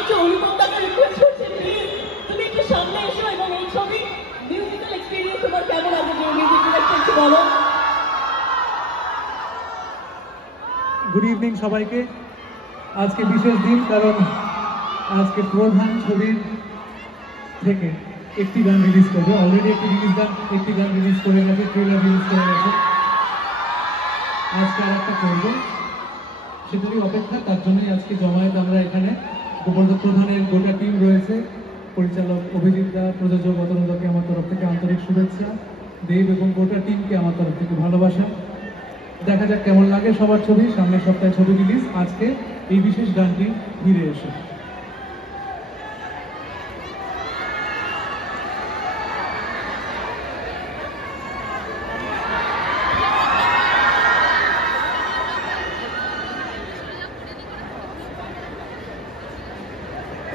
একটু অনুপমদাকে রিকোয়েস্ট করছি প্লিজ তুমি একটু সামনে এসো এবং এই ছবি মিউজিক্যাল এক্সপেরিয়েন্স তোমার কেমন আছে তুমি মিউজিক ডিরেক্টর একটু বলো। গুড ইভিনিং সবাইকে। আজকে বিশেষ দিন, কারণ আজকে প্রধান ছবির থেকে একটি গান রিলিজ করবে। অলরেডি একটি গান রিলিজ করে গেছে, ট্রেলার রিলিজ করে গেছে। আজকে আর একটা করবো, সেটারই অপেক্ষা। তার জন্যই আজকে জমায়েত আমরা এখানে। গোবর্ধন প্রধানের গোটা টিম রয়েছে, পরিচালক অভিজিৎ দা, প্রযোজক অতনুদাকে আমার তরফ থেকে আন্তরিক শুভেচ্ছা, দেব এবং গোটা টিমকে আমার তরফ থেকে ভালোবাসা। দেখা যাক কেমন লাগে সবার ছবি। সামনের সপ্তাহে ছবি রিলিজ, আজকে এই বিশেষ গানটি ফিরে এসে।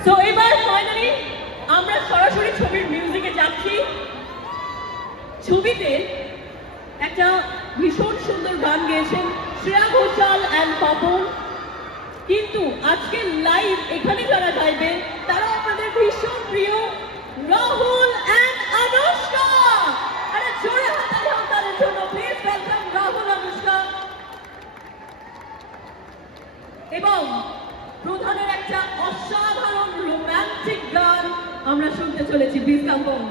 তো এবার ফাইনালি আমরা সরাসরি ছবির মিউজিকে যাচ্ছি। ছবিতে একটা ভীষণ সুন্দর গান গেয়েছেন শ্রেয়া ঘোষাল অ্যান্ড পাপন, কিন্তু আজকে লাইভ এখানে যারা গাইবে তারা আপনাদের ভীষণ প্রিয় রাহুল অ্যান্ড অনুষ্কা। আরে জোরে হাতালি হোক তাদের জন্য, প্লিজ ওয়েলকাম রাহুল অনুষ্কা। এবং প্রধানের একটা অসাধারণ রোম্যান্টিক গান আমরা শুনতে চলেছি, please come on.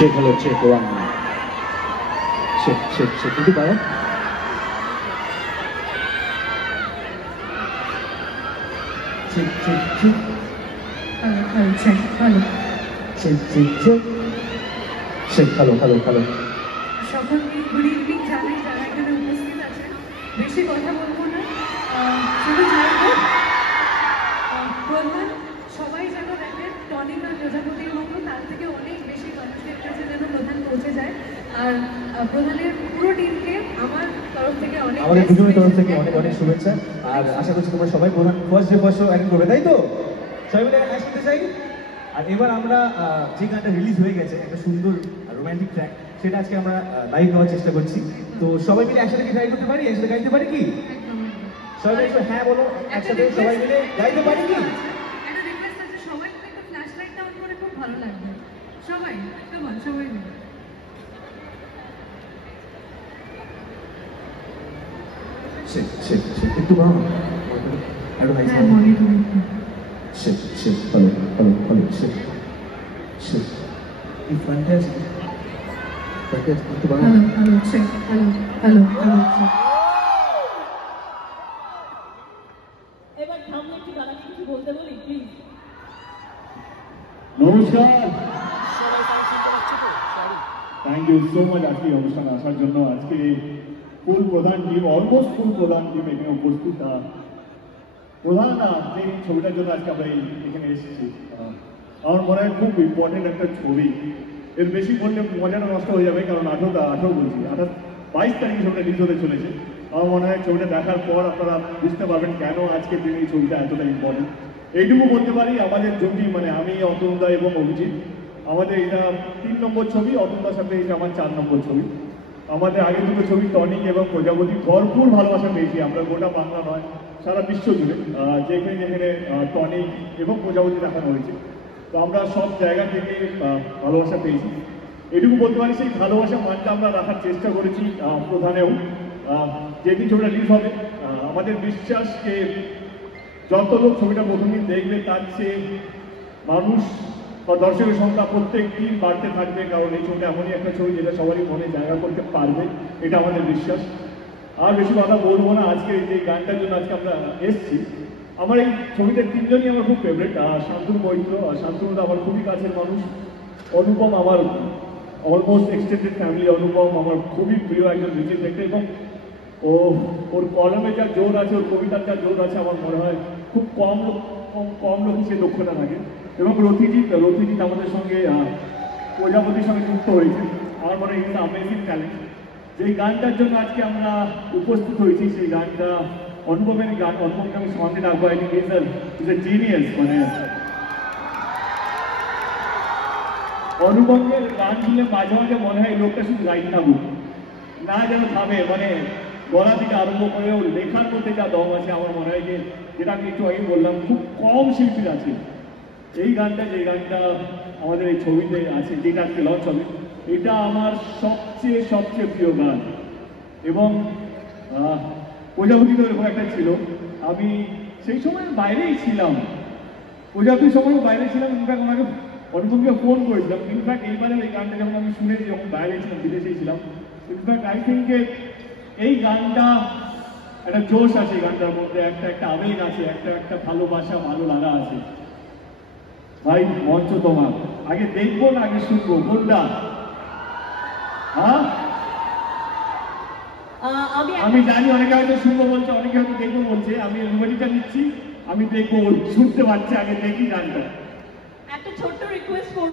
Check, hello, check, one. Check. Itu Pak ya? Check. Hello, check, hello. Check, hello. সকলকে গুড ইভিনিং জানাই যারা এখানে উপস্থিত আছেন। বেশি কথা বলবো না, শুধু জানবো প্রধান সবাই যেন দেখেন টনিক আর প্রজাপতির মতো, তার থেকে অনেক বেশি মানুষের কাছে যেন প্রধান পৌঁছে যায়। আর প্রধানের পুরো টিমকে আমার তরফ থেকে আমাদের দুজনের তরফ থেকে অনেক শুভেচ্ছা। আর আশা করছি তোমরা সবাই প্রধান first day first show attend করবে, তাই তো? সবাই মিলে একসাথে চাই। আর এবার আমরা যে গানটা রিলিজ হয়ে গেছে, একটা সুন্দর রোম্যান্টিক ট্র্যাক, সেটা আজকে আমরা লাইভ দেওয়ার চেষ্টা করছি। তো সবাই মিলে একসাথে কি ট্রাই করতে পারি? একসাথে গাইতে পারি কি? সবাই মিলে একটু হ্যাঁ বলো, একসাথে সবাই মিলে গাইতে পারি কি? একটা রিকোয়েস্ট আছে, সবাই মিলে একটা ফ্ল্যাশ লাইট অন করে খুব ভালো লাগবে। সবাই সবাই মিলে Check. একটু বাম একটু হাই হ্যাঁ মনে করি। Check. Hello. Check. It's fantastic. একটু বাম। Hello check, hello check. এবার থামলে একটু গানাকে কিছু বলতে বলি প্লিজ। নমস্কার, থ্যাংক ইউ সো মাচ আজকে এই অনুষ্ঠানে আসার জন্য। আজকে ফুল প্রধান টিম, অলমোস্ট ফুল প্রধান টিম এখানে উপস্থিত। প্রধান যে ছবিটার জন্য আজকে আমরা এখানে এসেছি, আমার মনে হয় খুব ইম্পর্টেন্ট একটা ছবি। এর বেশি বললে মজাটা নষ্ট হয়ে যাবে, কারণ 22 তারিখে ছবিটা রিলিজ হতে চলেছে। আমার মনে হয় ছবিটা দেখার পর আপনারা বুঝতে পারবেন কেন আজকের দিনে এই ছবিটা এতটা ইম্পর্টেন্ট। এইটুকু বলতে পারি, আমাদের জমি মানে আমি, অতনুদা এবং অভিজিৎ, আমাদের এটা 3 নম্বর ছবি। অতনুদার সাথে এটা আমার 4 নম্বর ছবি। আমাদের আগে দুটো ছবি টনিক এবং প্রজাপতি ভরপুর ভালোবাসা পেয়েছি আমরা, গোটা বাংলা নয় সারা বিশ্ব জুড়ে। যেখানে টনিক এবং প্রজাপতি দেখানো হয়েছে, তো আমরা সব জায়গা থেকে ভালোবাসা পেয়েছি। এটুকু বলতে পারি, সেই ভালোবাসা মানটা আমরা রাখার চেষ্টা করেছি প্রধানেও। যেদিন ছবিটা রিলিজ হবে, আমাদের বিশ্বাসকে যত লোক ছবিটা প্রথমদিন দেখবে, তার চেয়ে মানুষ বা দর্শকের সংখ্যা প্রত্যেক দিন বাড়তে থাকবে, কারণ এই ছবিটা এমনই একটা ছবি যেটা সবারই মনে জায়গা করতে পারবে, এটা আমাদের বিশ্বাস। আর বেশি কথা বলবো না, আজকে যে গানটার জন্য আজকে আমরা এসেছি, আমার এই ছবিটার 3 জনই আমার খুব ফেভারিট। শান্তনু মৈত্র, শান্তনুদা আমার খুবই কাছের মানুষ। অনুপম আমার অলমোস্ট এক্সটেন্ডেড ফ্যামিলি। অনুপম আমার খুবই প্রিয় একজন রিজিক ব্যক্তি, এবং ওর কলমে যা জোর আছে, ওর কবিতার যা জোর আছে, আমার মনে হয় খুব কম লোকই সে দক্ষতা থাকে। এবং রথিজিৎ আমাদের সঙ্গে প্রজাপতির সঙ্গে যুক্ত হয়েছে। আমার মনে হয় ইটস আমেজিং ট্যালেন্ট। যেই গানটার জন্য আজকে আমরা উপস্থিত হয়েছি, সেই গানটা অনুপমের গান, অনুপমকে আমি সামনে রাখবো, I think is a genius. মানে অনুপমের গান শুনলে মাঝে মাঝে মনে হয় লোকটা শুধু গাইতে থাকুক, না যেন থামে। মানে গলা থেকে আরম্ভ করে ওর লেখার মধ্যে যা দম আছে, আমার মনে হয় যে, যেটা আমি একটু আগে বললাম, খুব কম শিল্পীর আছে। এই গানটা, যে গানটা আমাদের এই ছবিতে আছে, যেটা আজকে লঞ্চ হবে, এটা আমার সবচেয়ে সবচেয়ে প্রিয় গান। এবং প্রজাপতি তো এরকম একটা ছিল, আমি সেই সময় বাইরেই ছিলাম, প্রজাপতির সময়ও বাইরে ছিলাম। ইনফ্যাক্ট ওনাকে, অনুপমকে ফোন করেছিলাম। ইনফ্যাক্ট এইবারে এই গানটা যখন আমি শুনেছি, যখন বাইরে ছিলাম, বিদেশেই ছিলাম, ইনফ্যাক্ট আই থিঙ্ক এই গানটা একটা জোশ আছে, এই গানটার মধ্যে একটা আবেগ আছে, একটা ভালোবাসা, ভালো লাগা আছে। ভাই মঞ্চ তোমার, আগে দেখবো না আগে শুনবো কোনটা? হ্যাঁ, আমি জানি অনেকে হয়তো শুনবো বলছে, অনেকে হয়তো দেখবো বলছে। আমি অনুমতিটা নিচ্ছি, আমি দেখবো, শুনতে পাচ্ছি, আগে দেখি গানটা। একটা ছোট্ট রিকোয়েস্ট করব।